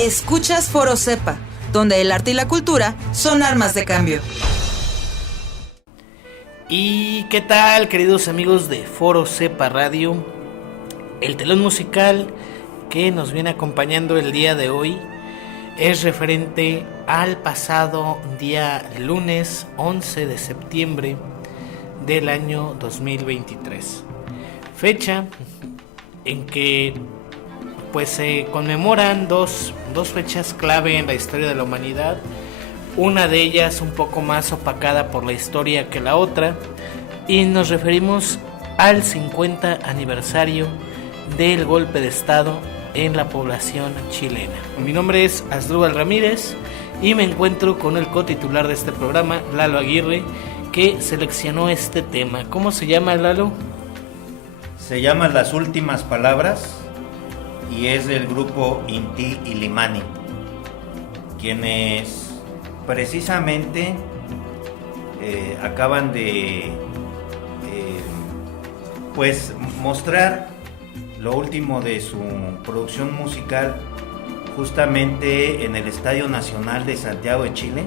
Escuchas Foro Cepa, donde el arte y la cultura son armas de cambio. ¿Y qué tal, queridos amigos de Foro Cepa Radio? El telón musical que nos viene acompañando el día de hoy es referente al pasado día lunes 11 de septiembre del año 2023, fecha en que pues se conmemoran dos fechas clave en la historia de la humanidad, una de ellas un poco más opacada por la historia que la otra, y nos referimos al 50 aniversario del golpe de estado en la población chilena. Mi nombre es Asdrúbal Ramírez y me encuentro con el cotitular de este programa, Lalo Aguirre, que seleccionó este tema. ¿Cómo se llama, Lalo? Se llama Las Últimas Palabras y es del grupo Inti Illimani, quienes precisamente acaban de pues mostrar lo último de su producción musical justamente en el Estadio Nacional de Santiago de Chile,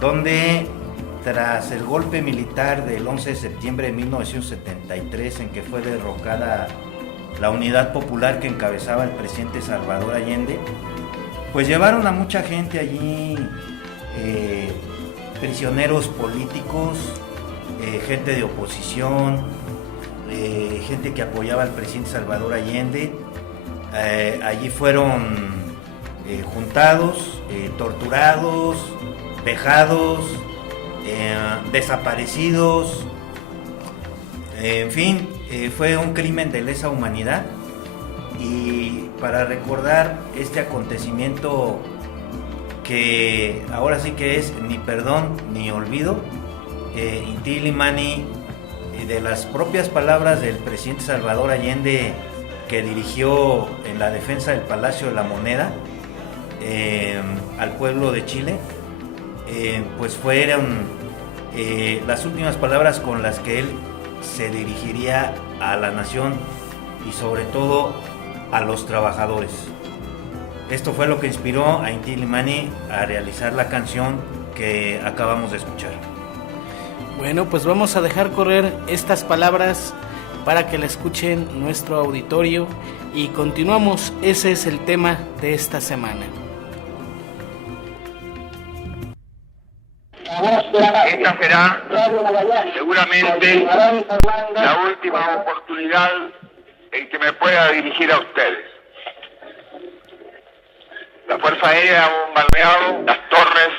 donde tras el golpe militar del 11 de septiembre de 1973, en que fue derrocada la Unidad Popular que encabezaba el presidente Salvador Allende, pues llevaron a mucha gente allí, prisioneros políticos, gente de oposición, gente que apoyaba al presidente Salvador Allende. Allí fueron juntados, torturados, vejados, desaparecidos, en fin, fue un crimen de lesa humanidad. Y para recordar este acontecimiento que ahora sí que es ni perdón ni olvido, Inti Illimani, de las propias palabras del presidente Salvador Allende, que dirigió en la defensa del Palacio de la Moneda al pueblo de Chile, pues fueron las últimas palabras con las que él se dirigiría a la nación y sobre todo a los trabajadores. Esto fue lo que inspiró a Inti Illimani a realizar la canción que acabamos de escuchar. Bueno, pues vamos a dejar correr estas palabras para que la escuchen nuestro auditorio y continuamos. Ese es el tema de esta semana. Esta será seguramente la última oportunidad en que me pueda dirigir a ustedes. La Fuerza Aérea ha bombardeado las torres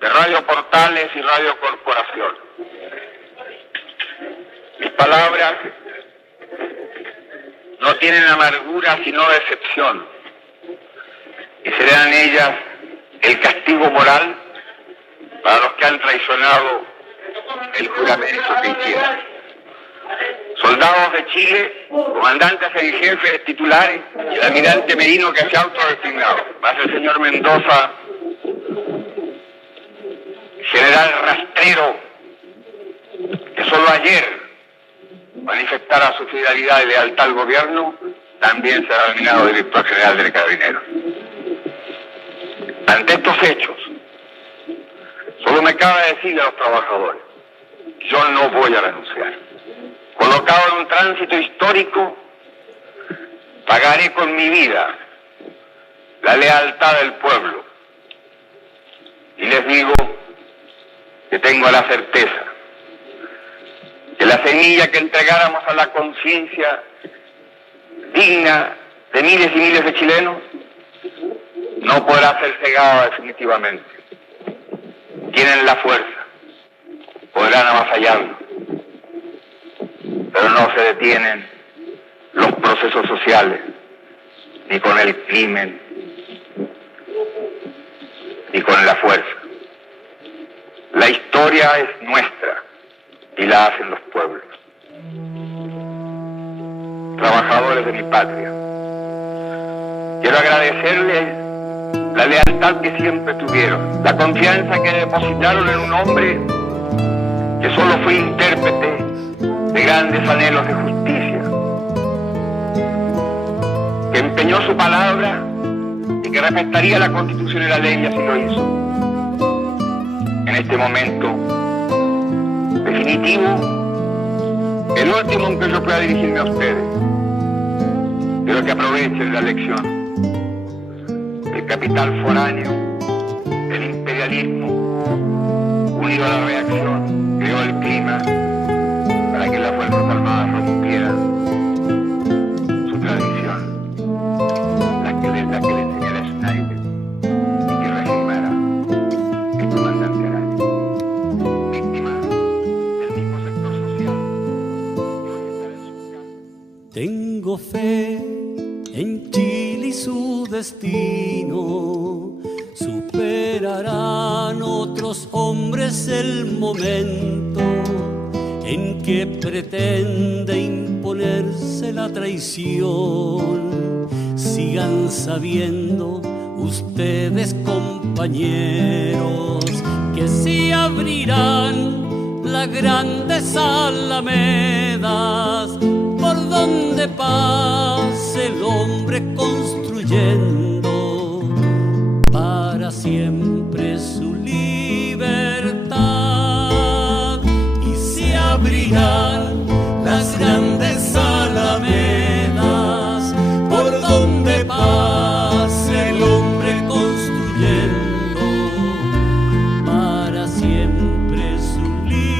de Radio Portales y Radio Corporación. Mis palabras no tienen amargura sino decepción, y serán ellas el castigo moral para los que han traicionado el juramento que hicieron. Soldados de Chile, comandantes en jefe titulares y el almirante Merino que se ha autodesignado, más el señor Mendoza, general rastrero, que solo ayer manifestara su fidelidad y lealtad al gobierno, también será nominado director general del Carabineros. Ante estos hechos, solo me cabe decirle a los trabajadores: yo no voy a renunciar. Colocado en un tránsito histórico, pagaré con mi vida la lealtad del pueblo. Y les digo que tengo la certeza que la semilla que entregáramos a la conciencia digna de miles y miles de chilenos no podrá ser cegada definitivamente. Tienen la fuerza, podrán avasallarlo, pero no se detienen los procesos sociales, ni con el crimen, ni con la fuerza. La historia es nuestra y la hacen los pueblos. Trabajadores de mi patria, quiero agradecerles la lealtad que siempre tuvieron, la confianza que depositaron en un hombre que solo fue intérprete de grandes anhelos de justicia, que empeñó su palabra que respetaría la Constitución y la ley, y así lo hizo. En este momento definitivo, el último en que yo pueda dirigirme a ustedes, pero que aprovechen la lección. El capital foráneo, el imperialismo, unido a la reacción, creó el clima para que las Fuerzas Armadas rompieran su tradición, la que le enseñara Schneider y que reafirmara el comandante Araya, víctima del mismo sector social que hoy está en su campo. Tengo fe en Chile y su destino, superarán otros hombres el momento en que pretende imponerse la traición. Sigan sabiendo ustedes, compañeros, que si abrirán las grandes alamedas por donde pase el hombre construyendo para siempre su libertad, y se abrirán las grandes alamedas por donde pase el hombre construyendo para siempre su libertad.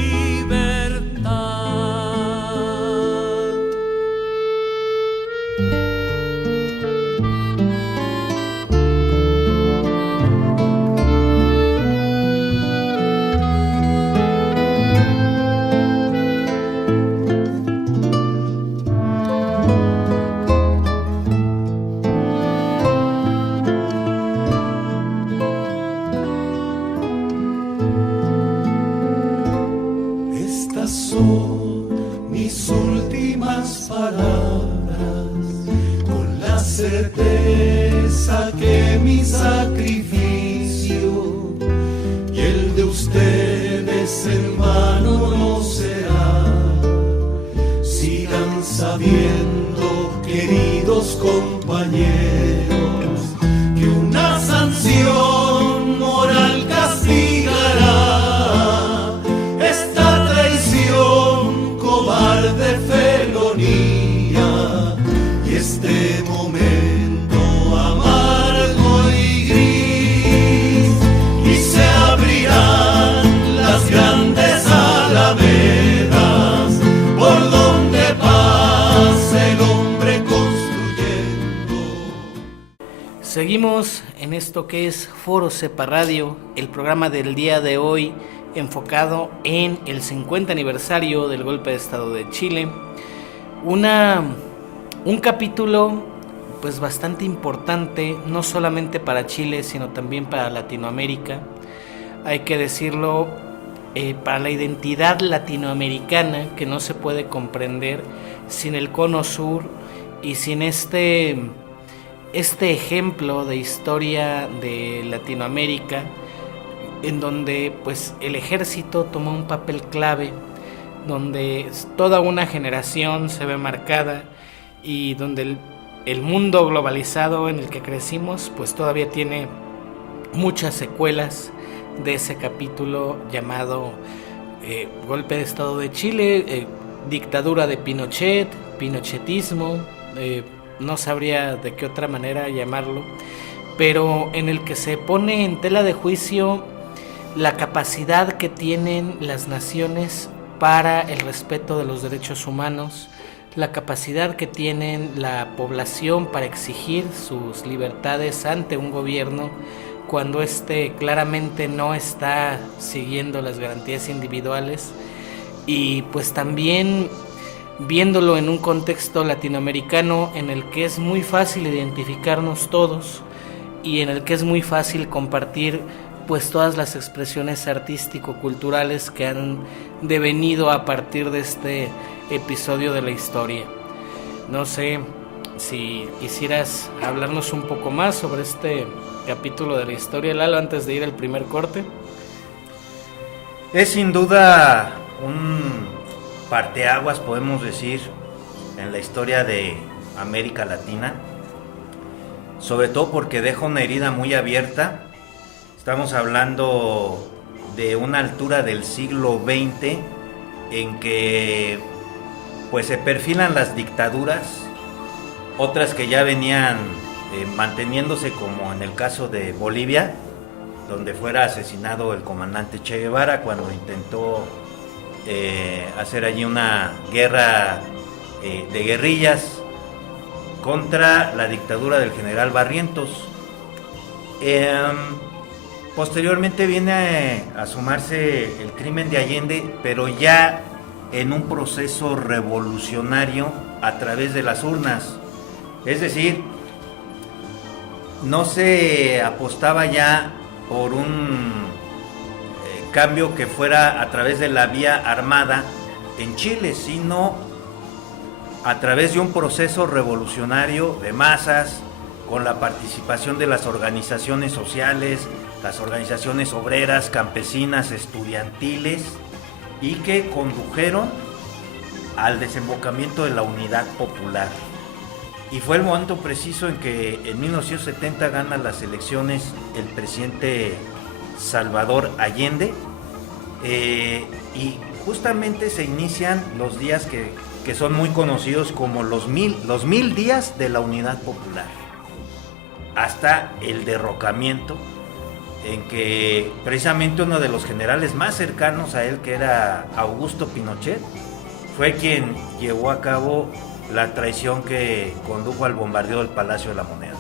Estas son mis últimas palabras, con la certeza que mi sacrificio y el de ustedes en vano no será. Sigan sabiendo, queridos compañeros, que una sanción moral castigará esta traición, cobarde felonía, y este momento amargo y gris, y se abrirán las grandes alamedas por donde pase el hombre construyendo. Seguimos en esto que es Foro Cepa Radio, el programa del día de hoy enfocado en el 50 aniversario del golpe de Estado de Chile. Un capítulo pues bastante importante, no solamente para Chile, sino también para Latinoamérica. Hay que decirlo, para la identidad latinoamericana, que no se puede comprender sin el Cono Sur y sin este ejemplo de historia de Latinoamérica, en donde pues el ejército tomó un papel clave, donde toda una generación se ve marcada y donde el mundo globalizado en el que crecimos pues todavía tiene muchas secuelas de ese capítulo llamado golpe de Estado de Chile, dictadura de Pinochet, pinochetismo, no sabría de qué otra manera llamarlo, pero en el que se pone en tela de juicio la capacidad que tienen las naciones para el respeto de los derechos humanos, la capacidad que tienen la población para exigir sus libertades ante un gobierno cuando éste claramente no está siguiendo las garantías individuales, y pues también viéndolo en un contexto latinoamericano en el que es muy fácil identificarnos todos y en el que es muy fácil compartir pues todas las expresiones artístico-culturales que han devenido a partir de este episodio de la historia. No sé si quisieras hablarnos un poco más sobre este capítulo de la historia, Lalo, antes de ir al primer corte. Es sin duda un parteaguas, podemos decir, en la historia de América Latina. sobre todo porque deja una herida muy abierta. Estamos hablando de una altura del siglo XX en que pues se perfilan las dictaduras, otras que ya venían manteniéndose, como en el caso de Bolivia, donde fuera asesinado el comandante Che Guevara cuando intentó hacer allí una guerra de guerrillas contra la dictadura del general Barrientos. Posteriormente viene a sumarse el crimen de Allende, pero ya en un proceso revolucionario a través de las urnas. Es decir, no se apostaba ya por un cambio que fuera a través de la vía armada en Chile, sino a través de un proceso revolucionario de masas, con la participación de las organizaciones sociales, las organizaciones obreras, campesinas, estudiantiles, y que condujeron al desembocamiento de la unidad popular. Y fue el momento preciso en que en 1970 gana las elecciones el presidente Salvador Allende, y justamente se inician los días que son muy conocidos como los mil días de la unidad popular, hasta el derrocamiento, en que precisamente uno de los generales más cercanos a él, que era Augusto Pinochet, fue quien llevó a cabo la traición que condujo al bombardeo del Palacio de la Moneda.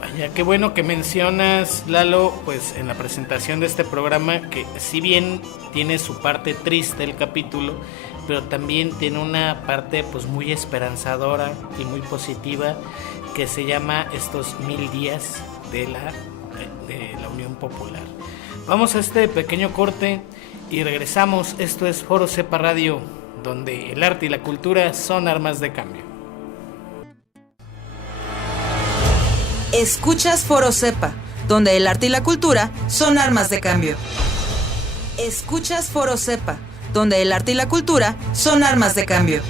Vaya, qué bueno que mencionas, Lalo, pues en la presentación de este programa, que si bien tiene su parte triste el capítulo, pero también tiene una parte pues muy esperanzadora y muy positiva, que se llama estos 1000 días de la Unión Popular. Vamos a este pequeño corte y regresamos. Esto es Foro Cepa Radio, donde el arte y la cultura son armas de cambio. Escuchas Foro Cepa, donde el arte y la cultura son armas de cambio. Escuchas Foro Cepa, donde el arte y la cultura son armas de cambio.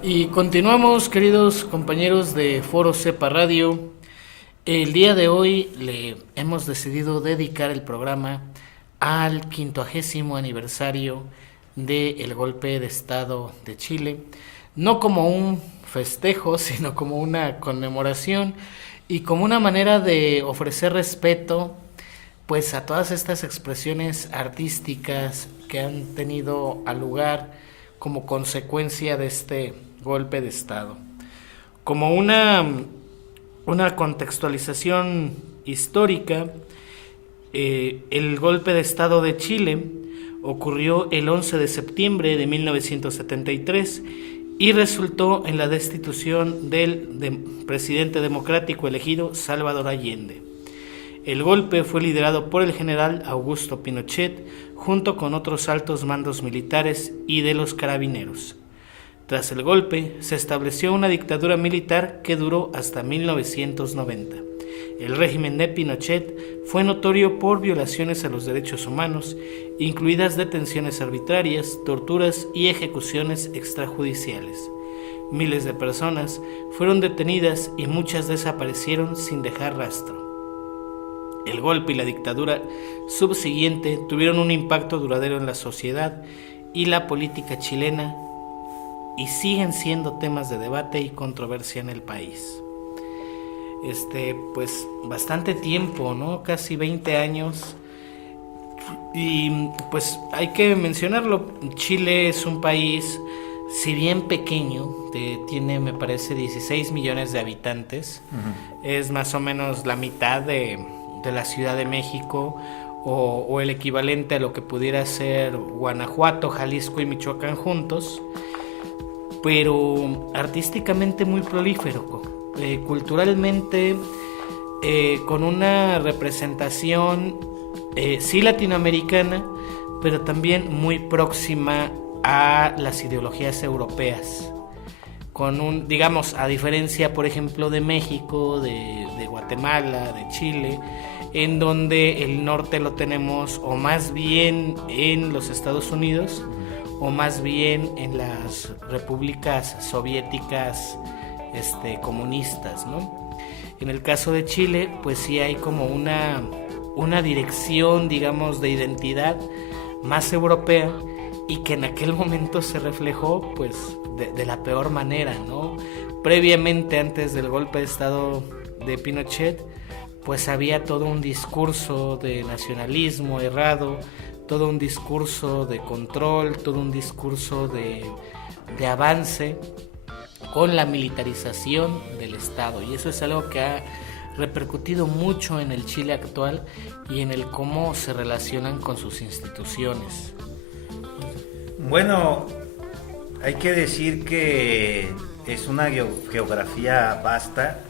Y continuamos, queridos compañeros de Foro Cepa Radio. El día de hoy le hemos decidido dedicar el programa al 50º aniversario del golpe de Estado de Chile, no como un festejo, sino como una conmemoración y como una manera de ofrecer respeto pues a todas estas expresiones artísticas que han tenido lugar como consecuencia de este golpe de Estado. Como una contextualización histórica, el golpe de Estado de Chile ocurrió el 11 de septiembre de 1973 y resultó en la destitución del presidente democrático elegido Salvador Allende. El golpe fue liderado por el general Augusto Pinochet junto con otros altos mandos militares y de los carabineros. Tras el golpe, se estableció una dictadura militar que duró hasta 1990. El régimen de Pinochet fue notorio por violaciones a los derechos humanos, incluidas detenciones arbitrarias, torturas y ejecuciones extrajudiciales. Miles de personas fueron detenidas y muchas desaparecieron sin dejar rastro. El golpe y la dictadura subsiguiente tuvieron un impacto duradero en la sociedad y la política chilena y siguen siendo temas de debate y controversia en el país. Pues bastante tiempo, ¿no? Casi 20 años. Y pues hay que mencionarlo, Chile es un país, si bien pequeño, tiene me parece 16 millones de habitantes, es más o menos la mitad de la Ciudad de México o el equivalente a lo que pudiera ser Guanajuato, Jalisco y Michoacán juntos, pero artísticamente muy prolífero, culturalmente con una representación sí latinoamericana, pero también muy próxima a las ideologías europeas, con digamos, a diferencia por ejemplo de México, de Guatemala, de Chile, en donde el norte lo tenemos o más bien en los Estados Unidos o más bien en las repúblicas soviéticas comunistas, ¿no? En el caso de Chile, pues sí hay como una dirección, digamos, de identidad más europea, y que en aquel momento se reflejó pues de la peor manera, ¿no? Previamente, antes del golpe de estado de Pinochet, pues había todo un discurso de nacionalismo errado, todo un discurso de control, todo un discurso de avance con la militarización del Estado, y eso es algo que ha repercutido mucho en el Chile actual y en el cómo se relacionan con sus instituciones. Bueno, hay que decir que es una geografía vasta,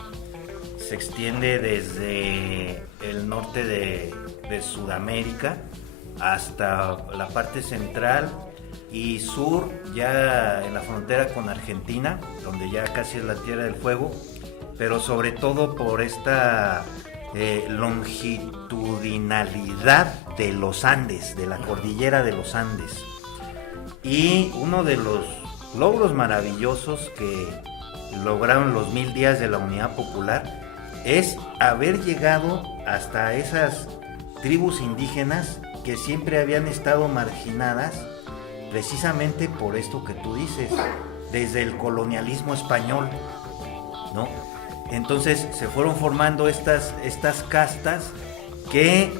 se extiende desde el norte de Sudamérica hasta la parte central y sur, ya en la frontera con Argentina, donde ya casi es la Tierra del Fuego, pero sobre todo por esta longitudinalidad de los Andes, de la cordillera de los Andes. Y uno de los logros maravillosos que lograron los 1000 días de la Unidad Popular es haber llegado hasta esas tribus indígenas que siempre habían estado marginadas, precisamente por esto que tú dices, desde el colonialismo español, ¿no? Entonces se fueron formando estas castas que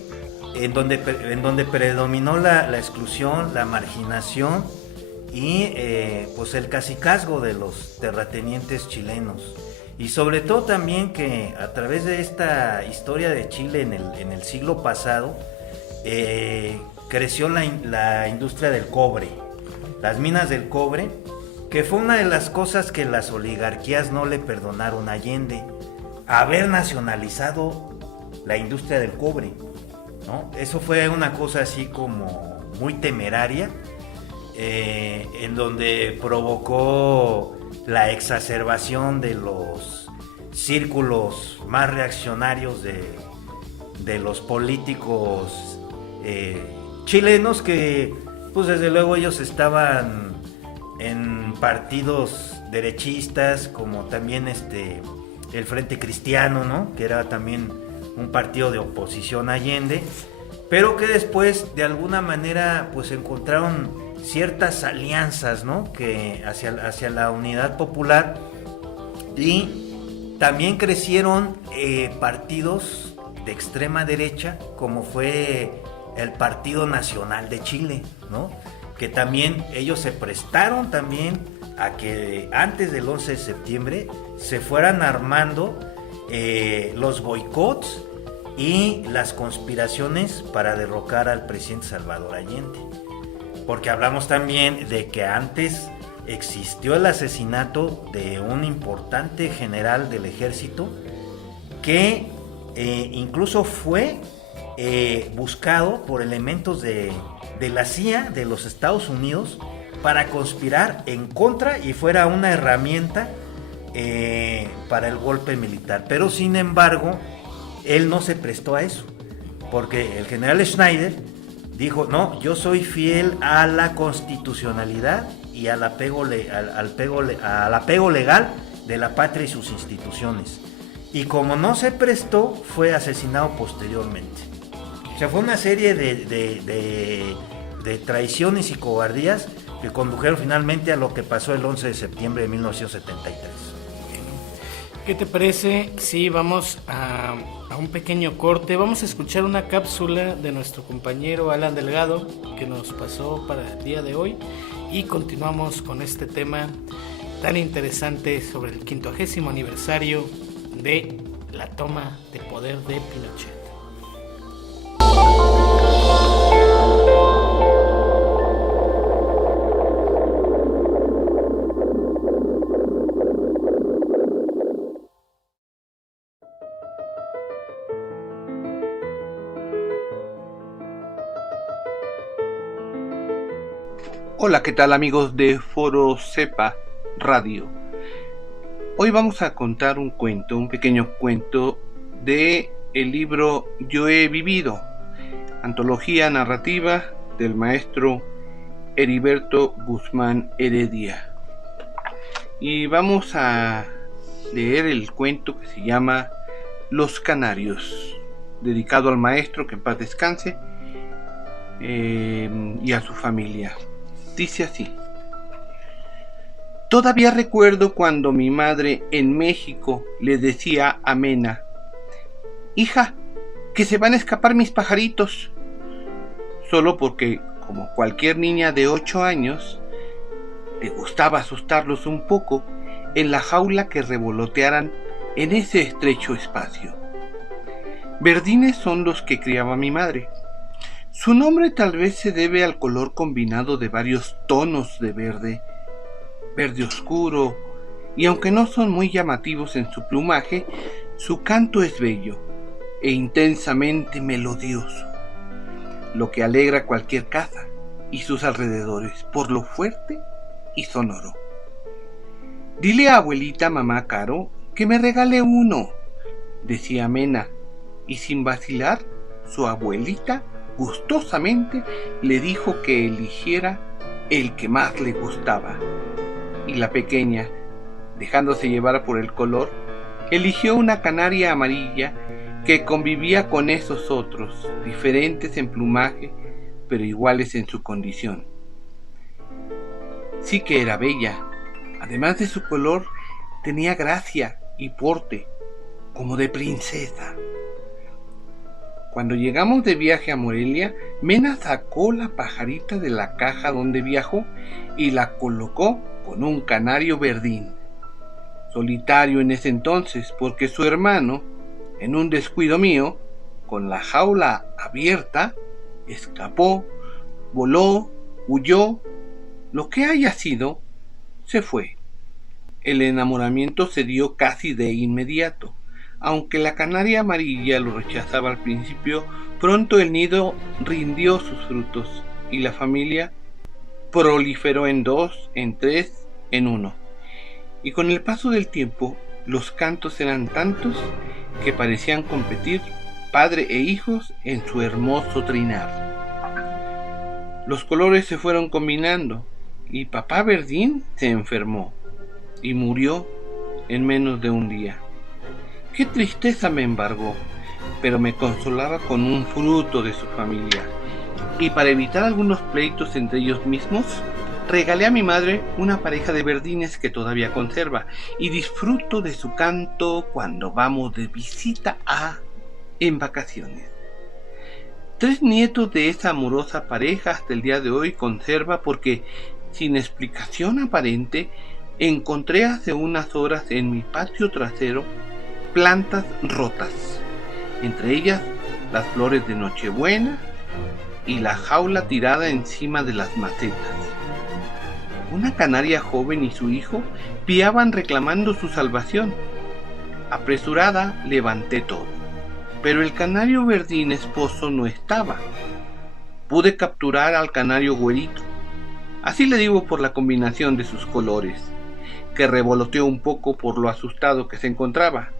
en donde predominó la exclusión, la marginación y pues el cacicazgo de los terratenientes chilenos. Y sobre todo también que a través de esta historia de Chile en el siglo pasado creció la industria del cobre, las minas del cobre, que fue una de las cosas que las oligarquías no le perdonaron a Allende, haber nacionalizado la industria del cobre, ¿no? Eso fue una cosa así como muy temeraria, en donde provocó la exacerbación de los círculos más reaccionarios de los políticos chilenos, que pues desde luego ellos estaban en partidos derechistas, como también el Frente Cristiano, ¿no? Que era también un partido de oposición a Allende, pero que después de alguna manera pues encontraron ciertas alianzas, ¿no? Que hacia la Unidad Popular, y también crecieron partidos de extrema derecha, como fue el Partido Nacional de Chile, ¿no? Que también ellos se prestaron también a que antes del 11 de septiembre se fueran armando los boicots y las conspiraciones para derrocar al presidente Salvador Allende. Porque hablamos también de que antes existió el asesinato de un importante general del ejército que incluso fue buscado por elementos de la CIA de los Estados Unidos para conspirar en contra y fuera una herramienta para el golpe militar. Pero sin embargo, él no se prestó a eso, porque el general Schneider dijo: no, yo soy fiel a la constitucionalidad y al apego legal de la patria y sus instituciones. Y como no se prestó, fue asesinado posteriormente. O sea, fue una serie de traiciones y cobardías que condujeron finalmente a lo que pasó el 11 de septiembre de 1973. ¿Qué te parece si vamos a un pequeño corte? Vamos a escuchar una cápsula de nuestro compañero Alan Delgado que nos pasó para el día de hoy, y continuamos con este tema tan interesante sobre el 50º aniversario de la toma de poder de Pinochet. Hola, ¿qué tal amigos de Foro Cepa Radio? Hoy vamos a contar un cuento, un pequeño cuento de el libro Yo he vivido, antología narrativa del maestro Heriberto Guzmán Heredia. Y vamos a leer el cuento que se llama Los Canarios, dedicado al maestro, que en paz descanse, y a su familia. Dice así: todavía recuerdo cuando mi madre en México le decía a Mena: hija, que se van a escapar mis pajaritos, solo porque, como cualquier niña de 8 años, le gustaba asustarlos un poco en la jaula que revolotearan en ese estrecho espacio. Verdines son los que criaba mi madre. Su nombre tal vez se debe al color combinado de varios tonos de verde, verde oscuro, y aunque no son muy llamativos en su plumaje, su canto es bello e intensamente melodioso, lo que alegra cualquier casa y sus alrededores por lo fuerte y sonoro. Dile a abuelita mamá Caro que me regale uno, decía Mena, y sin vacilar, su abuelita gustosamente le dijo que eligiera el que más le gustaba, y la pequeña, dejándose llevar por el color, eligió una canaria amarilla que convivía con esos otros, diferentes en plumaje, pero iguales en su condición. Sí que era bella. Además de su color, tenía gracia y porte, como de princesa. Cuando llegamos de viaje a Morelia, Mena sacó la pajarita de la caja donde viajó y la colocó con un canario verdín, solitario en ese entonces, porque su hermano, en un descuido mío, con la jaula abierta, escapó, voló, huyó, lo que haya sido, se fue. El enamoramiento se dio casi de inmediato. Aunque la canaria amarilla lo rechazaba al principio, pronto el nido rindió sus frutos y la familia proliferó en 2, en 3, en 1. Y con el paso del tiempo, los cantos eran tantos que parecían competir padre e hijos en su hermoso trinar. Los colores se fueron combinando y papá Verdín se enfermó y murió en menos de un día. Qué tristeza me embargó, pero me consolaba con un fruto de su familia. Y para evitar algunos pleitos entre ellos mismos, regalé a mi madre una pareja de verdines que todavía conserva y disfruto de su canto cuando vamos de visita en vacaciones. 3 nietos de esa amorosa pareja hasta el día de hoy conserva porque, sin explicación aparente, encontré hace unas horas en mi patio trasero plantas rotas, entre ellas las flores de Nochebuena y la jaula tirada encima de las macetas. Una canaria joven y su hijo piaban reclamando su salvación. Apresurada levanté todo, pero el canario verdín esposo no estaba. Pude capturar al canario güerito, así le digo por la combinación de sus colores, que revoloteó un poco por lo asustado que se encontraba,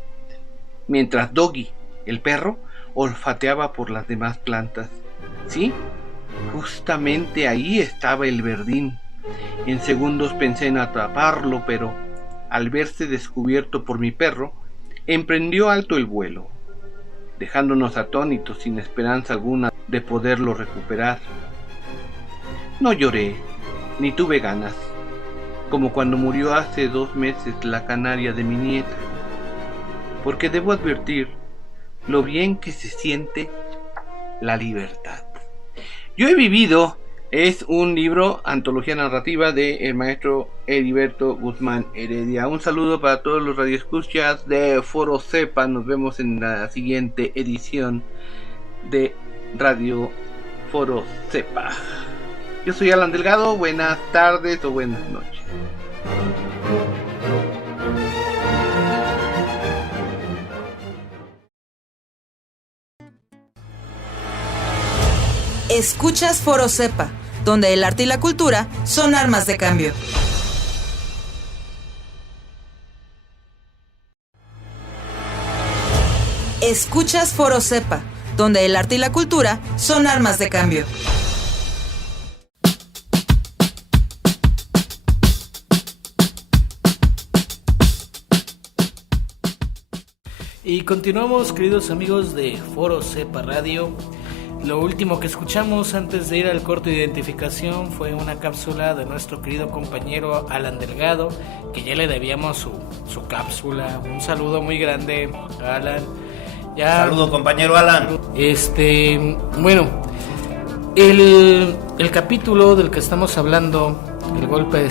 mientras Doggy, el perro, olfateaba por las demás plantas. Sí, justamente ahí estaba el verdín. En segundos pensé en atraparlo, pero al verse descubierto por mi perro, emprendió alto el vuelo, dejándonos atónitos sin esperanza alguna de poderlo recuperar. No lloré, ni tuve ganas, como cuando murió hace 2 meses la canaria de mi nieta, porque debo advertir lo bien que se siente la libertad. Yo he vivido es un libro, antología narrativa del maestro Heriberto Guzmán Heredia. Un saludo para todos los radioescuchas de Foro Cepa. Nos vemos en la siguiente edición de Radio Foro Cepa. Yo soy Alan Delgado, buenas tardes o buenas noches. Escuchas Foro Cepa, donde el arte y la cultura son armas de cambio. Escuchas Foro Cepa, donde el arte y la cultura son armas de cambio. Y continuamos, queridos amigos de Foro Cepa Radio. Lo último que escuchamos antes de ir al corto de identificación fue una cápsula de nuestro querido compañero Alan Delgado, que ya le debíamos su cápsula. Un saludo muy grande a Alan. Saludo, compañero Alan. Bueno, el capítulo del que estamos hablando, el golpe de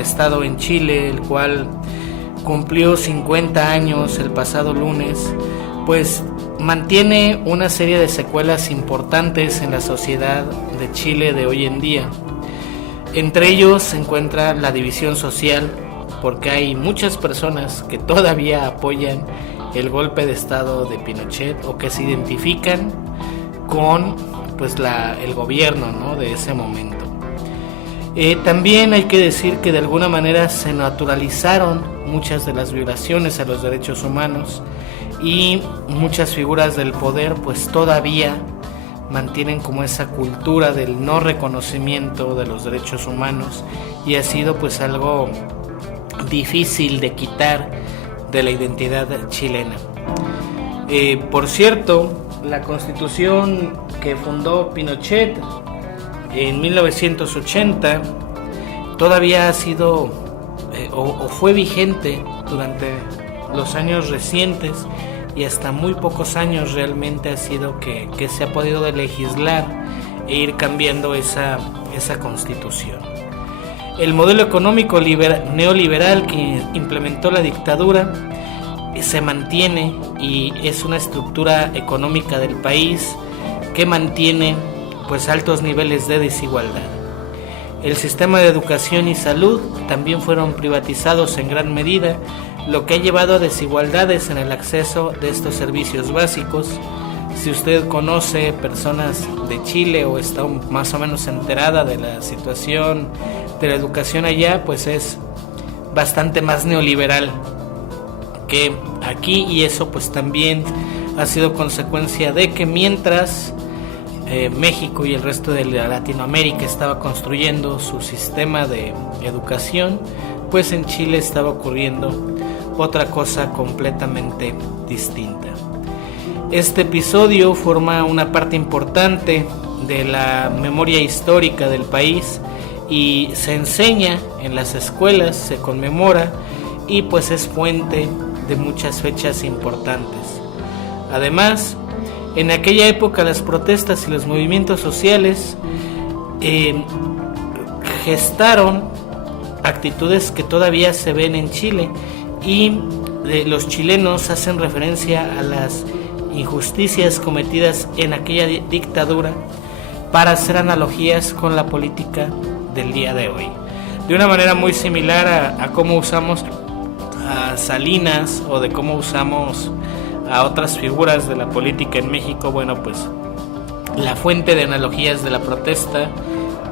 estado en Chile, el cual cumplió 50 años el pasado lunes, pues mantiene una serie de secuelas importantes en la sociedad de Chile de hoy en día. Entre ellos se encuentra la división social, porque hay muchas personas que todavía apoyan el golpe de estado de Pinochet o que se identifican con pues el gobierno, ¿no?, de ese momento. También hay que decir que de alguna manera se naturalizaron muchas de las violaciones a los derechos humanos y muchas figuras del poder pues todavía mantienen como esa cultura del no reconocimiento de los derechos humanos, y ha sido pues algo difícil de quitar de la identidad chilena. Por cierto, la constitución que fundó Pinochet en 1980 todavía ha sido o fue vigente durante los años recientes, y hasta muy pocos años realmente ha sido que se ha podido legislar e ir cambiando esa constitución. El modelo económico neoliberal que implementó la dictadura se mantiene, y es una estructura económica del país que mantiene pues altos niveles de desigualdad. El sistema de educación y salud también fueron privatizados en gran medida, lo que ha llevado a desigualdades en el acceso de estos servicios básicos. Si usted conoce personas de Chile o está más o menos enterada de la situación de la educación allá, pues es bastante más neoliberal que aquí, y eso pues también ha sido consecuencia de que mientras México y el resto de Latinoamérica estaba construyendo su sistema de educación, pues en Chile estaba ocurriendo otra cosa completamente distinta. Este episodio forma una parte importante de la memoria histórica del país y se enseña en las escuelas, se conmemora y pues es fuente de muchas fechas importantes. Además, en aquella época las protestas y los movimientos sociales gestaron actitudes que todavía se ven en Chile, y los chilenos hacen referencia a las injusticias cometidas en aquella dictadura para hacer analogías con la política del día de hoy. De una manera muy similar a cómo usamos a Salinas o de cómo usamos a otras figuras de la política en México. Bueno, pues la fuente de analogías de la protesta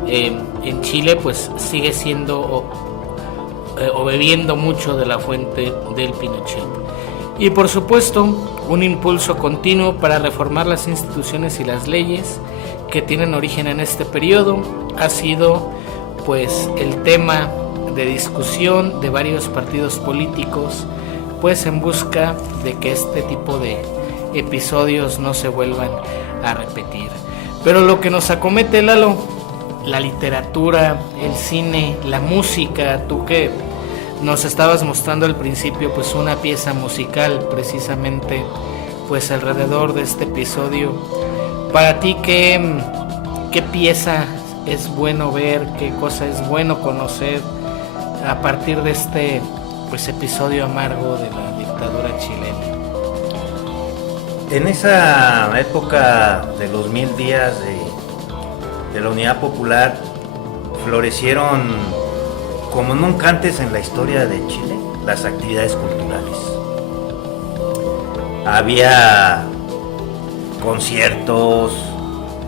en Chile pues sigue siendo o bebiendo mucho de la fuente del Pinochet. Y por supuesto, un impulso continuo para reformar las instituciones y las leyes que tienen origen en este periodo ha sido pues el tema de discusión de varios partidos políticos, pues en busca de que este tipo de episodios no se vuelvan a repetir. Pero lo que nos acomete, Lalo, la literatura, el cine, la música, tú que nos estabas mostrando al principio pues una pieza musical precisamente pues alrededor de este episodio. Para ti, ¿qué pieza es bueno ver, qué cosa es bueno conocer a partir de este pues episodio amargo de la dictadura chilena? En esa época de los 1000 días de la Unidad Popular florecieron como nunca antes en la historia de Chile las actividades culturales. Había conciertos,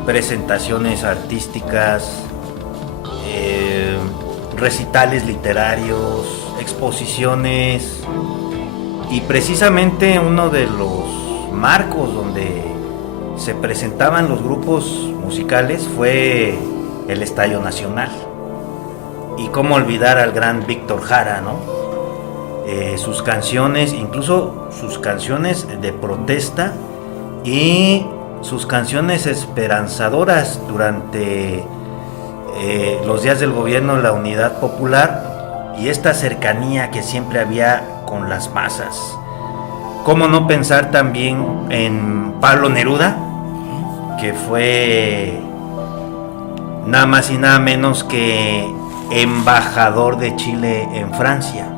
presentaciones artísticas, recitales literarios, exposiciones, y precisamente uno de los marcos donde se presentaban los grupos musicales fue el Estadio Nacional. Y cómo olvidar al gran Víctor Jara, ¿no? sus canciones, incluso sus canciones de protesta y sus canciones esperanzadoras durante los días del gobierno de la Unidad Popular y esta cercanía que siempre había con las masas. ¿Cómo no pensar también en Pablo Neruda, que fue nada más y nada menos que embajador de Chile en Francia?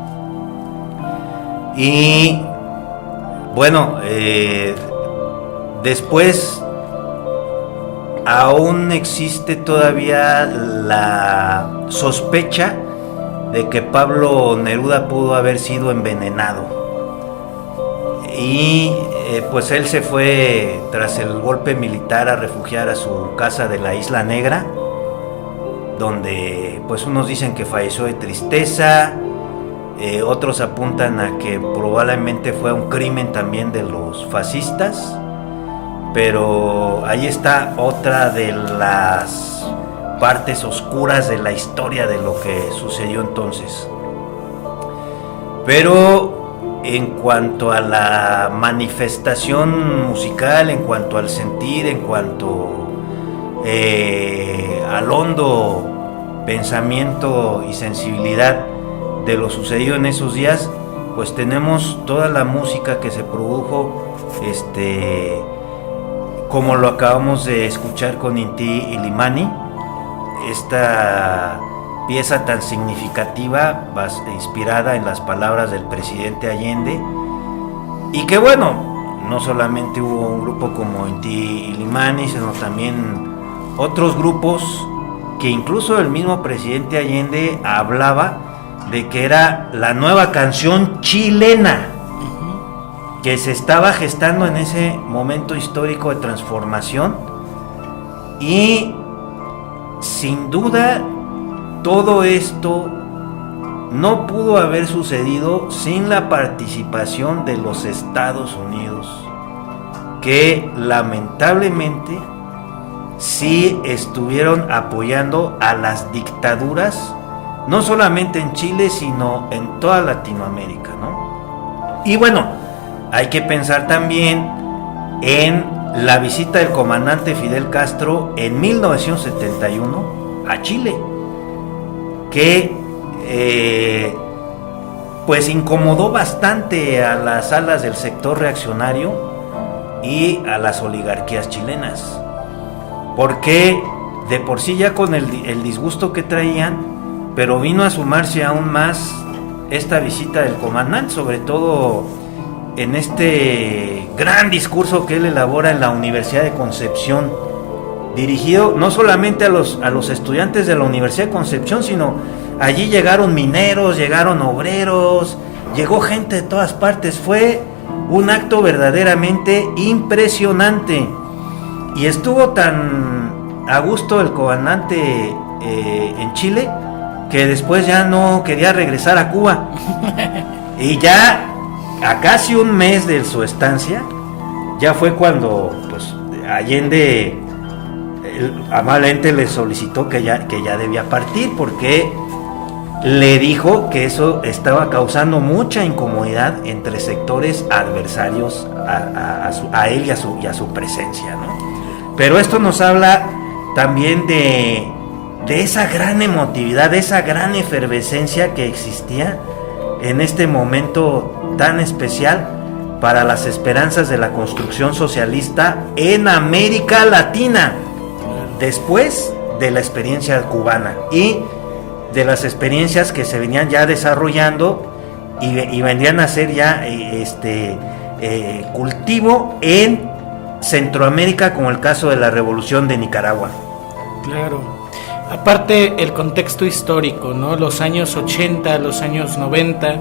Y bueno, después aún existe todavía la sospecha de que Pablo Neruda pudo haber sido envenenado. Y pues él se fue tras el golpe militar a refugiar a su casa de la Isla Negra, donde pues unos dicen que falleció de tristeza, otros apuntan a que probablemente fue un crimen también de los fascistas, pero ahí está otra de las partes oscuras de la historia de lo que sucedió entonces. Pero en cuanto a la manifestación musical, en cuanto al sentir, en cuanto al hondo pensamiento y sensibilidad de lo sucedido en esos días, pues tenemos toda la música que se produjo, como lo acabamos de escuchar con Inti Illimani, esta pieza tan significativa, inspirada en las palabras del presidente Allende, y que bueno, no solamente hubo un grupo como Inti Illimani, sino también otros grupos que incluso el mismo presidente Allende hablaba de que era la nueva canción chilena que se estaba gestando en ese momento histórico de transformación. Y sin duda todo esto no pudo haber sucedido sin la participación de los Estados Unidos, que lamentablemente sí estuvieron apoyando a las dictaduras, no solamente en Chile, sino en toda Latinoamérica, ¿no? Y bueno, hay que pensar también en la visita del comandante Fidel Castro en 1971 a Chile, que pues incomodó bastante a las alas del sector reaccionario y a las oligarquías chilenas, porque de por sí ya con el disgusto que traían, pero vino a sumarse aún más esta visita del comandante, sobre todo en este gran discurso que él elabora en la Universidad de Concepción, dirigido no solamente a los estudiantes de la Universidad de Concepción, sino allí llegaron mineros, llegaron obreros, llegó gente de todas partes. Fue un acto verdaderamente impresionante, y estuvo tan a gusto el comandante en Chile que después ya no quería regresar a Cuba. Y ya a casi un mes de su estancia, ya fue cuando pues Allende amablemente le solicitó que ya debía partir, porque le dijo que eso estaba causando mucha incomodidad entre sectores adversarios a él y a su presencia, ¿no? Pero esto nos habla también de esa gran emotividad, de esa gran efervescencia que existía en este momento tan especial para las esperanzas de la construcción socialista en América Latina, después de la experiencia cubana y de las experiencias que se venían ya desarrollando y vendrían a ser ya cultivo en Centroamérica, como el caso de la Revolución de Nicaragua. Claro. Aparte el contexto histórico, ¿no? Los años 80, los años 90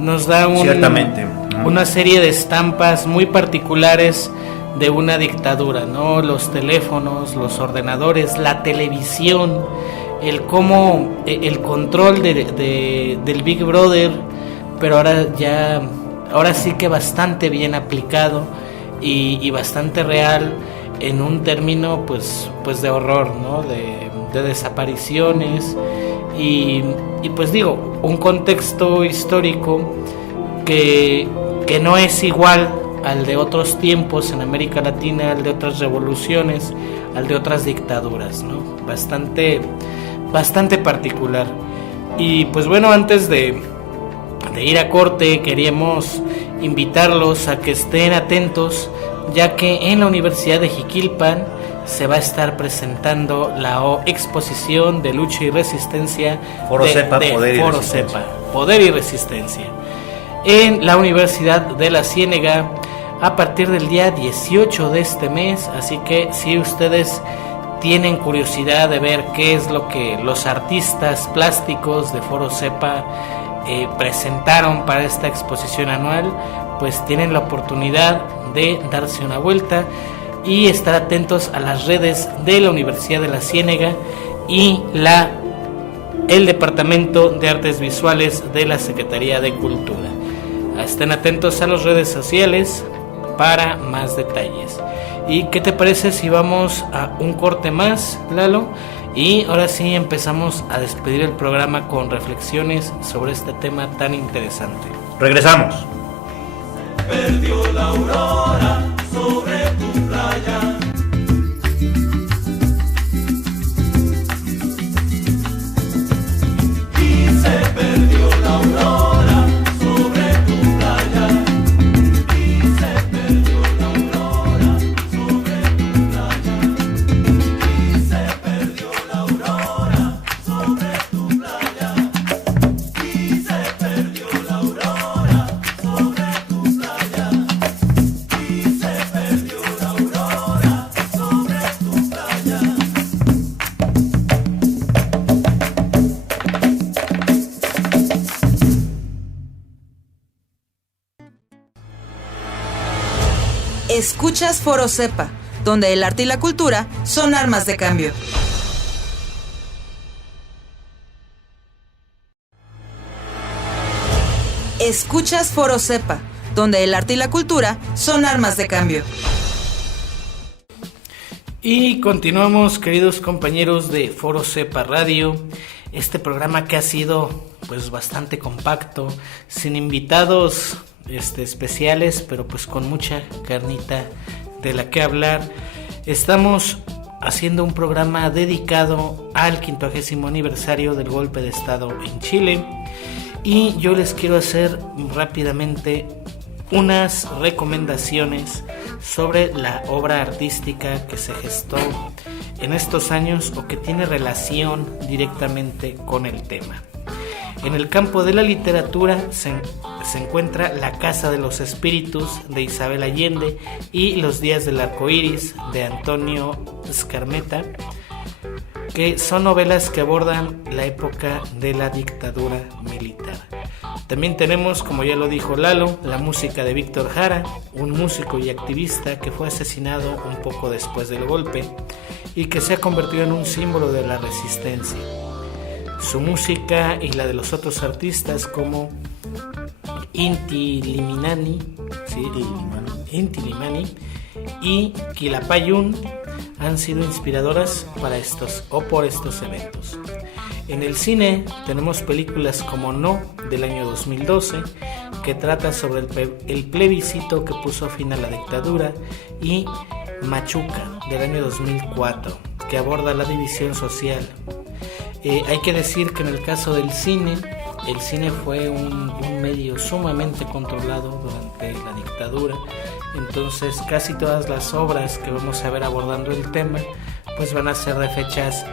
nos da Ciertamente. Una serie de estampas muy particulares de una dictadura, ¿no? Los teléfonos, los ordenadores, la televisión, el control del Big Brother, pero ahora sí que bastante bien aplicado y bastante real en un término pues de horror, ¿no? De desapariciones y pues digo, un contexto histórico que no es igual al de otros tiempos en América Latina, al de otras revoluciones, al de otras dictaduras, ¿no? Bastante particular. Y pues bueno, antes de ir a corte, queríamos invitarlos a que estén atentos, ya que en la Universidad de Jiquilpan se va a estar presentando la exposición de lucha y resistencia Forosepa, Poder y Resistencia, en la Universidad de la Ciénega a partir del día 18 de este mes. Así que si ustedes tienen curiosidad de ver qué es lo que los artistas plásticos de Forosepa presentaron para esta exposición anual, pues tienen la oportunidad de darse una vuelta y estar atentos a las redes de la Universidad de la Ciénega y el Departamento de Artes Visuales de la Secretaría de Cultura. Estén atentos a las redes sociales para más detalles. ¿Y qué te parece si vamos a un corte más, Lalo? Y ahora sí empezamos a despedir el programa con reflexiones sobre este tema tan interesante. Regresamos. Perdió la aurora sobre tu playa. Y se perdió la aurora sobre tu playa. Y se perdió la aurora sobre tu playa. Y se perdió la aurora sobre tu playa. Y se perdió la aurora sobre tu playa. Y se perdió la aurora sobre tu playa. Escuchas Forosepa, donde el arte y la cultura son armas de cambio. Escuchas Forosepa, donde el arte y la cultura son armas de cambio. Y continuamos, queridos compañeros de Forosepa Radio, este programa que ha sido pues bastante compacto, sin invitados especiales, pero pues con mucha carnita de la que hablar. Estamos haciendo un programa dedicado al 50º aniversario del golpe de estado en Chile, y yo les quiero hacer rápidamente unas recomendaciones sobre la obra artística que se gestó en estos años o que tiene relación directamente con el tema. En el campo de la literatura se encuentra La Casa de los Espíritus de Isabel Allende y Los Días del Arco Iris de Antonio Skármeta, que son novelas que abordan la época de la dictadura militar. También tenemos, como ya lo dijo Lalo, la música de Víctor Jara, un músico y activista que fue asesinado un poco después del golpe y que se ha convertido en un símbolo de la resistencia. Su música y la de los otros artistas como Inti Limani y Quilapayún han sido inspiradoras por estos eventos. En el cine tenemos películas como No, del año 2012, que trata sobre el plebiscito que puso fin a la dictadura, y Machuca, del año 2004, que aborda la división social. Hay que decir que en el caso del cine, el cine fue un medio sumamente controlado durante la dictadura. Entonces casi todas las obras que vamos a ver abordando el tema pues van a ser de fechas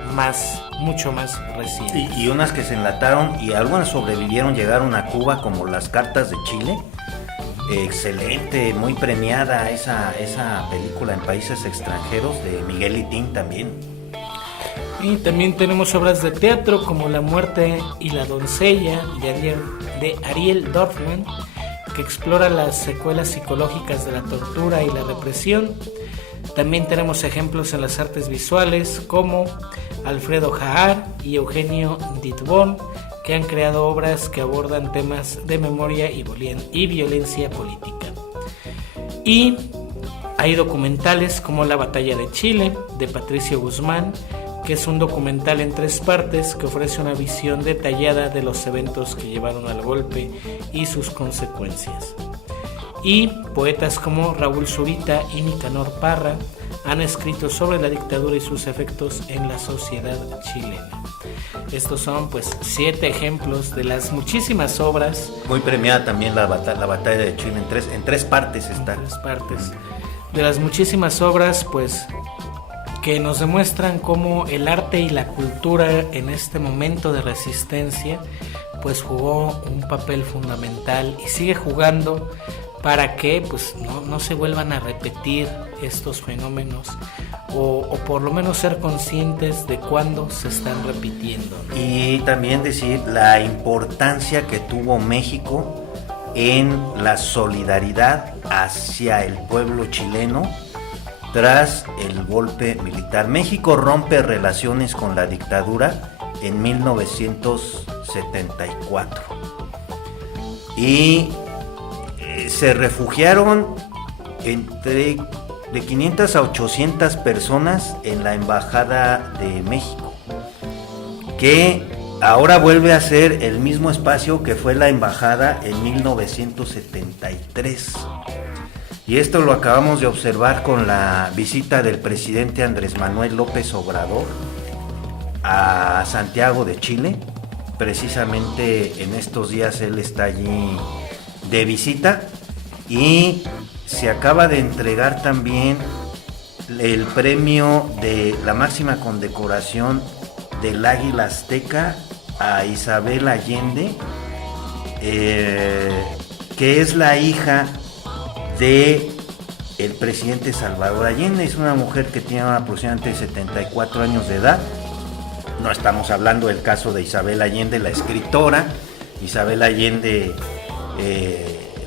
mucho más recientes. Y unas que se enlataron y algunas sobrevivieron, llegaron a Cuba, como Las Cartas de Chile. Excelente, muy premiada esa película en países extranjeros, de Miguel Itín también. Y también tenemos obras de teatro como La Muerte y la Doncella de Ariel Dorfman, que explora las secuelas psicológicas de la tortura y la represión. También tenemos ejemplos en las artes visuales como Alfredo Jaar y Eugenio Ditbon, que han creado obras que abordan temas de memoria y violencia política. Y hay documentales como La Batalla de Chile, de Patricio Guzmán, que es un documental en 3 partes que ofrece una visión detallada de los eventos que llevaron al golpe y sus consecuencias. Y poetas como Raúl Zurita y Nicanor Parra han escrito sobre la dictadura y sus efectos en la sociedad chilena. Estos son pues 7 ejemplos de las muchísimas obras. Muy premiada también la batalla de Chile, en tres partes está. En 3 partes. De las muchísimas obras pues que nos demuestran cómo el arte y la cultura en este momento de resistencia pues jugó un papel fundamental y sigue jugando para que pues no se vuelvan a repetir estos fenómenos o por lo menos ser conscientes de cuándo se están repitiendo, ¿no? Y también decir la importancia que tuvo México en la solidaridad hacia el pueblo chileno tras el golpe militar. México rompe relaciones con la dictadura en 1974 y se refugiaron de 500 a 800 personas en la Embajada de México, que ahora vuelve a ser el mismo espacio que fue la embajada en 1973. Y esto lo acabamos de observar con la visita del presidente Andrés Manuel López Obrador a Santiago de Chile. Precisamente en estos días él está allí de visita y se acaba de entregar también el premio de la máxima condecoración del Águila Azteca a Isabel Allende, que es la hija de el presidente Salvador Allende. Es una mujer que tiene aproximadamente 74 años de edad. No estamos hablando del caso de Isabel Allende, la escritora. Isabel Allende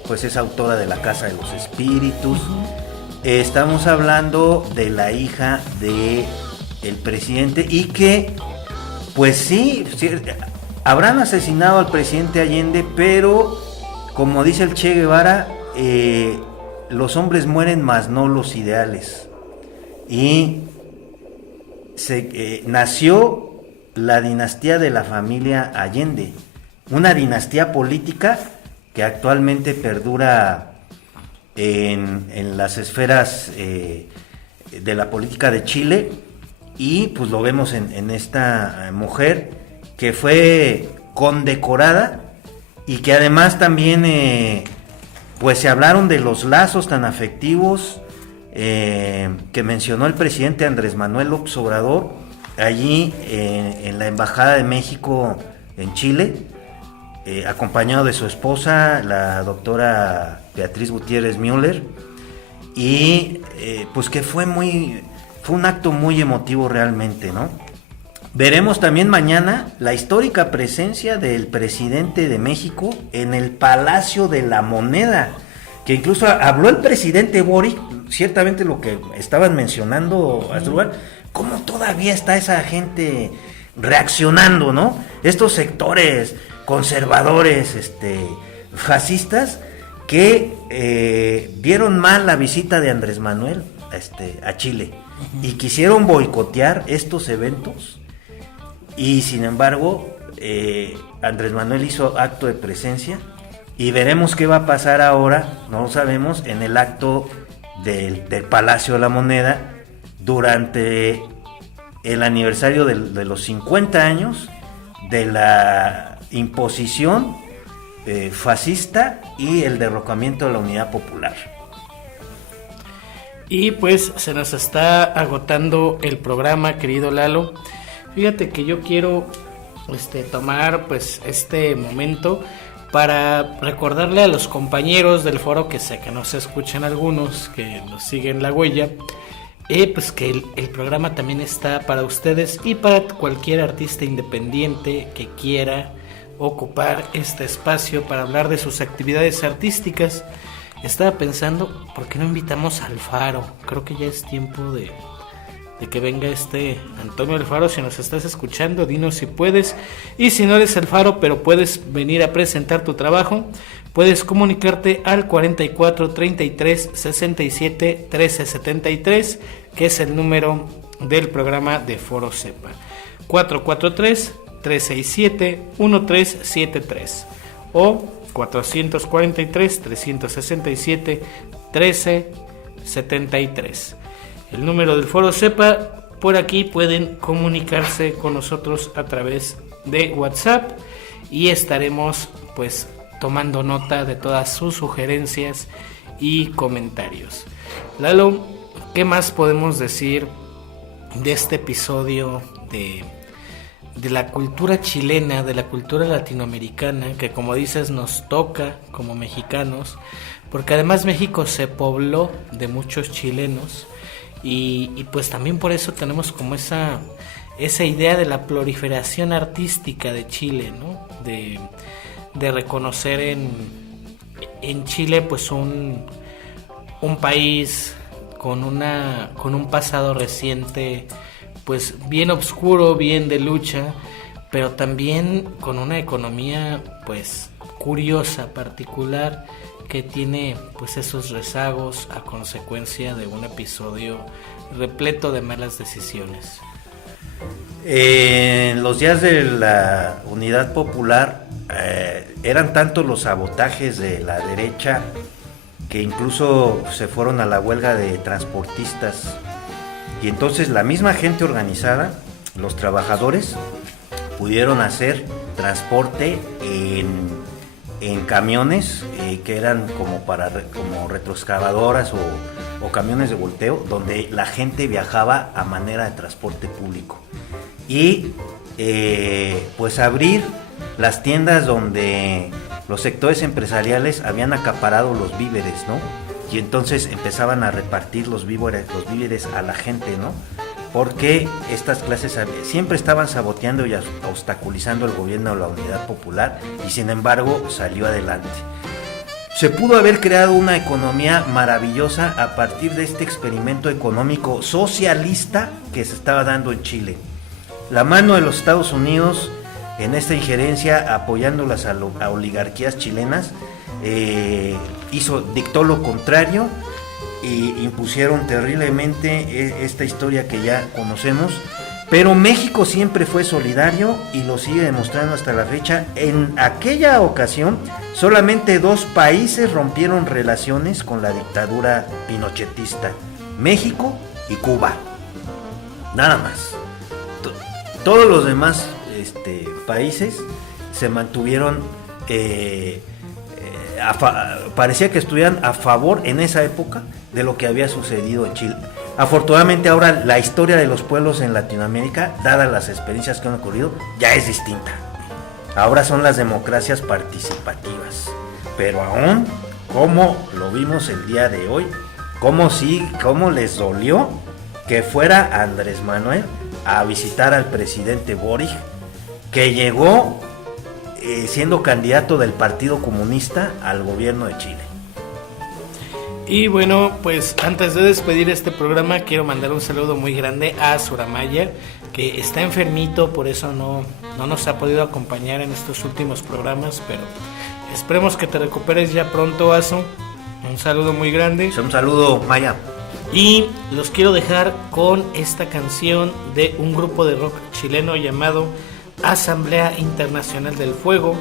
pues es autora de La Casa de los Espíritus. Estamos hablando de la hija de el presidente y que pues sí, habrán asesinado al presidente Allende, pero como dice el Che Guevara, los hombres mueren mas no los ideales. Y nació la dinastía de la familia Allende, una dinastía política que actualmente perdura en las esferas de la política de Chile, y pues lo vemos en esta mujer que fue condecorada y que además también pues se hablaron de los lazos tan afectivos que mencionó el presidente Andrés Manuel López Obrador allí en la Embajada de México en Chile, acompañado de su esposa, la doctora Beatriz Gutiérrez Müller, y pues que fue un acto muy emotivo realmente, ¿no? Veremos también mañana la histórica presencia del presidente de México en el Palacio de la Moneda, que incluso habló el presidente Boric, ciertamente lo que estaban mencionando, Asdrúbal, cómo todavía está esa gente reaccionando, ¿no? Estos sectores conservadores, fascistas, que vieron mal la visita de Andrés Manuel a Chile y quisieron boicotear estos eventos, y sin embargo Andrés Manuel hizo acto de presencia, y veremos qué va a pasar ahora, no lo sabemos, en el acto del Palacio de la Moneda durante el aniversario de los 50 años de la imposición fascista y el derrocamiento de la Unidad Popular. Y pues se nos está agotando el programa, querido Lalo. Fíjate que yo quiero tomar pues este momento para recordarle a los compañeros del foro, que sé que nos escuchan algunos, que nos siguen la huella, pues que el programa también está para ustedes y para cualquier artista independiente que quiera ocupar este espacio para hablar de sus actividades artísticas. Estaba pensando, ¿por qué no invitamos a Alfaro? Creo que ya es tiempo de que venga Antonio Alfaro. Si nos estás escuchando, dinos si puedes, y si no eres Alfaro pero puedes venir a presentar tu trabajo, puedes comunicarte al 44 33 67 13 73, que es el número del programa de Foro Cepa. 443-367-1373 o 443-367-1373. El número del Foro Cepa. Por aquí pueden comunicarse con nosotros a través de WhatsApp y estaremos pues tomando nota de todas sus sugerencias y comentarios. Lalo, ¿qué más podemos decir de este episodio de la cultura chilena, de la cultura latinoamericana, que como dices nos toca como mexicanos, porque además México se pobló de muchos chilenos y pues también por eso tenemos como esa idea de la proliferación artística de Chile, ¿no? De reconocer en Chile pues un país con un pasado reciente pues bien oscuro, bien de lucha, pero también con una economía pues curiosa, particular, que tiene pues esos rezagos a consecuencia de un episodio repleto de malas decisiones. En los días de la Unidad Popular eran tantos los sabotajes de la derecha que incluso se fueron a la huelga de transportistas, y entonces la misma gente organizada, los trabajadores, pudieron hacer transporte en camiones que eran como retroexcavadoras o camiones de volteo, donde la gente viajaba a manera de transporte público, y pues abrir las tiendas donde los sectores empresariales habían acaparado los víveres, ¿no? Y entonces empezaban a repartir los víveres a la gente, ¿no? Porque estas clases siempre estaban saboteando y obstaculizando el gobierno de la Unidad Popular, y sin embargo salió adelante. Se pudo haber creado una economía maravillosa a partir de este experimento económico socialista que se estaba dando en Chile. La mano de los Estados Unidos en esta injerencia, apoyando las oligarquías chilenas, dictó lo contrario y impusieron terriblemente esta historia que ya conocemos. Pero México siempre fue solidario y lo sigue demostrando hasta la fecha. En aquella ocasión, solamente 2 países rompieron relaciones con la dictadura pinochetista: México y Cuba. Nada más. Todos los demás países se mantuvieron, parecía que estuvieran a favor en esa época de lo que había sucedido en Chile. Afortunadamente ahora la historia de los pueblos en Latinoamérica, dadas las experiencias que han ocurrido, ya es distinta. Ahora son las democracias participativas, pero aún, como lo vimos el día de hoy, cómo les dolió que fuera Andrés Manuel a visitar al presidente Boric, que llegó siendo candidato del Partido Comunista al gobierno de Chile. Y bueno, pues antes de despedir este programa, quiero mandar un saludo muy grande a Suramaya, que está enfermito, por eso no nos ha podido acompañar en estos últimos programas, pero esperemos que te recuperes ya pronto, Azu. Un saludo muy grande. Un saludo, Maya. Y los quiero dejar con esta canción de un grupo de rock chileno llamado Asamblea Internacional del Fuego.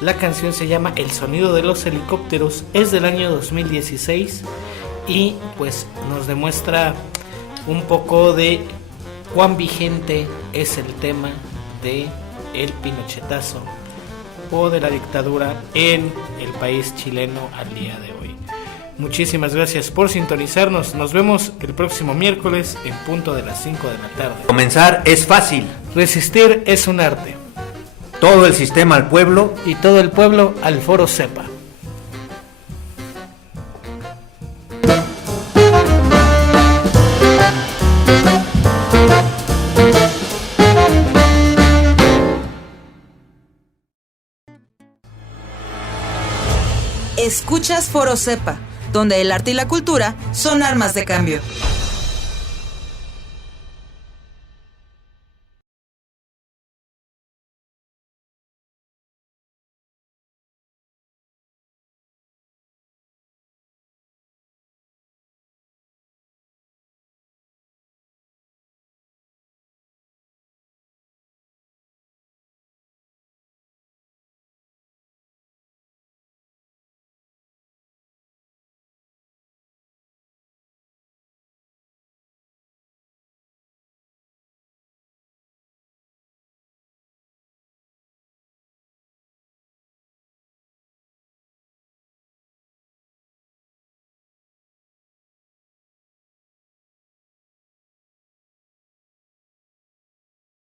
La canción se llama El Sonido de los Helicópteros, es del año 2016 y pues nos demuestra un poco de cuán vigente es el tema de el pinochetazo o de la dictadura en el país chileno al día de hoy. Muchísimas gracias por sintonizarnos. Nos vemos el próximo miércoles en punto de las 5 de la tarde. Comenzar es fácil. Resistir es un arte. Todo el sistema al pueblo y todo el pueblo al Foro Cepa. Escuchas Foro Cepa, donde el arte y la cultura son armas de cambio.